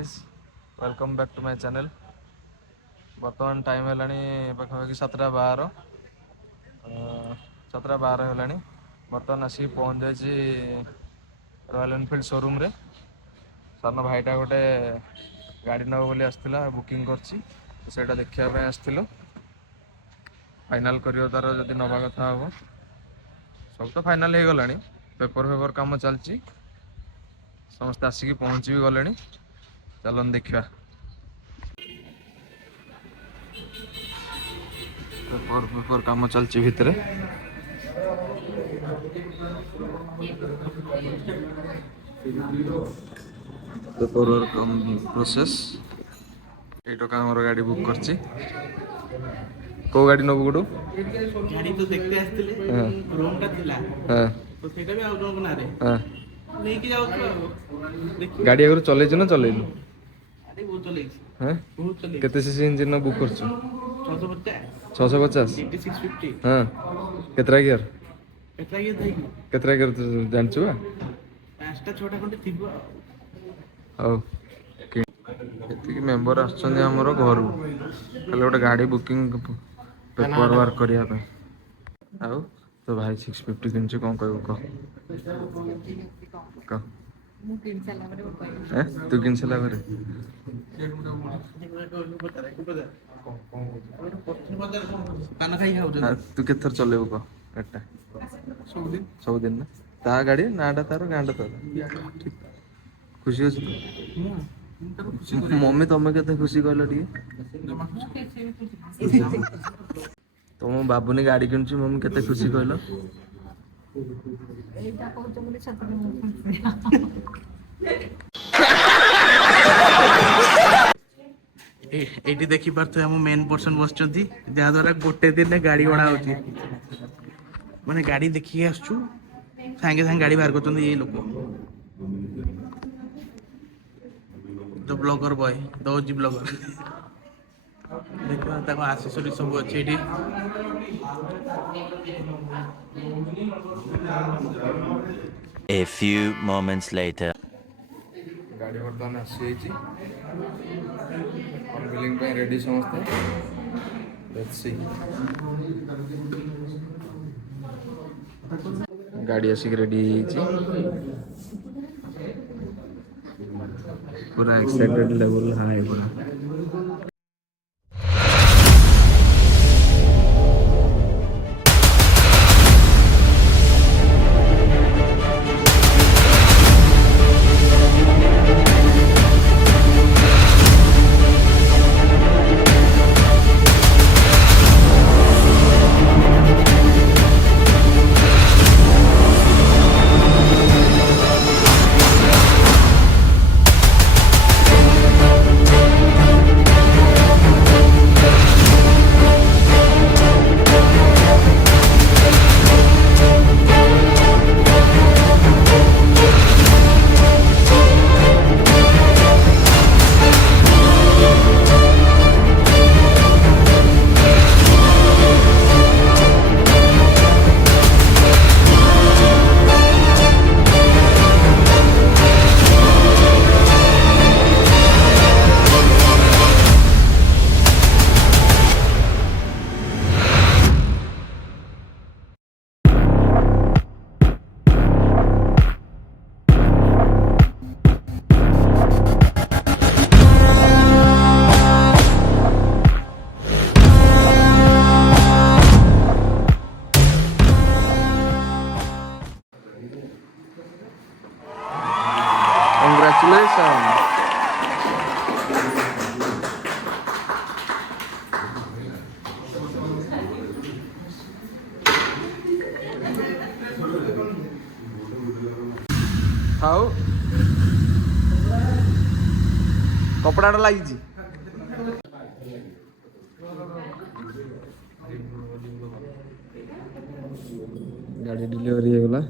Guys welcome back to my channel. बर्तमान time है पाखापाखि 7:12 है। बर्तमान आसिक पहुँच जाइए रॉयल एनफिल्ड शोरूम रे। सान भाईटा गोटे गाड़ी नब बोली आसला बुकिंग करटा देखापी आसलु फाइनाल कर तार जब नवा कथा हम सब तो फाइनाल हो गला। पेपर काम चलती समस्त आसिक पहुँची भी गले। चलन देखा पेपर काम चलती भितर पेपर प्रोसेस ये हमार गाड़ी बुक करची। को गाड़ी नबु गोटू गाड़ी तो देखते आस्तिले रूम टा थिला तो सेटा भी आउट बना रे लेके जाऊ तो गाड़ी अगर चलेछ ना चलेनु अरे वो चले हैं बहुत चले केते सीसी इंजन बुक करछु 650 650 650 हां केतरा गियर थाई केतरा गियर जानछु बा पांचटा छोटा खंडे थिबो औ एतिक मेंबर आछछन हमरो घर खाली गोटे गाड़ी बुकिंग पेपर वर्क करिया पे आउ तो भाई 650 किनछु कोन कहबो क मु किन साला बरे कहबो तू किन साला बरे पाना खाई खाऊ तू केथर चलेबो क गाडीटा सब दिन ना ता गाड़ी नाडा तार गांडा तार ठीक खुशी अछि तो मम्मी तमे केते खुशी कहलो टी तुम बाबुनी गाड़ी किनछु मम्मी केते खुशी कहलो एटा कहत बोले छतरे मु एटी देखि पारथो हम मेन पर्सन बसचंती जहा द्वारा गोटे दिन में गाड़ी बना होची माने गाड़ी देखि आसछु सांगे सांगे गाड़ी बाहर करचंती ये लोग the blogger boy the OG blogger देखो ताको आसेसरी सब अछि eighty A few moments later. गाड़ी बर्तमान आसी अनविलिंग पे रेडी समस्ते लेट्स सी गाड़ी आसिक रेडी पूरा एक्साइटेड लेवल हाई पूरा Congratulations. हाउ कपड़ा लगी गाड़ी डिलीवरी हो गला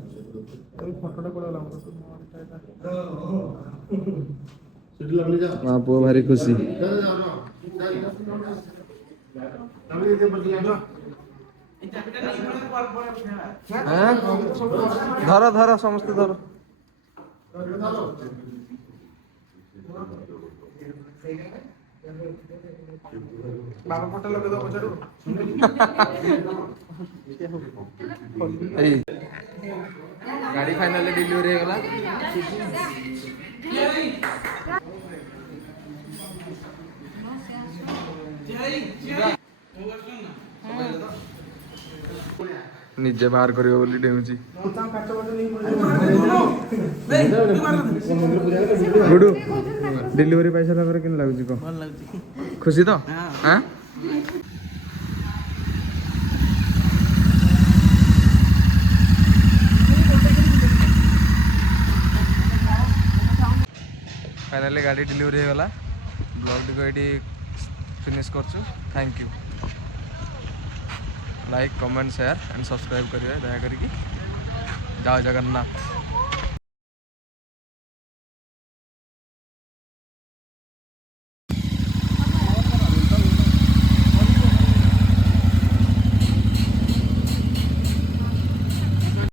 माँ पुआ भारी खुशी धर धर समस्त धर ବାବା ଫଟୋ ଲଗେଇ ଦବ ପଚାରୁ ଏଇ ଗାଡ଼ି ଫାଇନାଲି ଡେଲିଭରି ହେଇଗଲା। ନିଜେ ବାହାର କରିବ ବୋଲି ଡେଉଁଛି। ଗୁଡୁ ଡେଲିଭରି ପାଇସାରିଲା ପରେ କେମିତି ଲାଗୁଛି କହ? ଭଲ ଲାଗୁଛି। ଖୁସି ତ? ହଁ। ଆଁ फाइनाली गाड़ी डिलीवरी ହେଇଗଲା। ବ୍ଲଗ୍ଟିକୁ ଏଇଠି ଫିନିଶ୍ କରୁଛୁ। Thank you. Like comment share and subscribe କରିବେ ଦୟାକରିକି। ଜୟ ଜଗନ୍ନାଥ।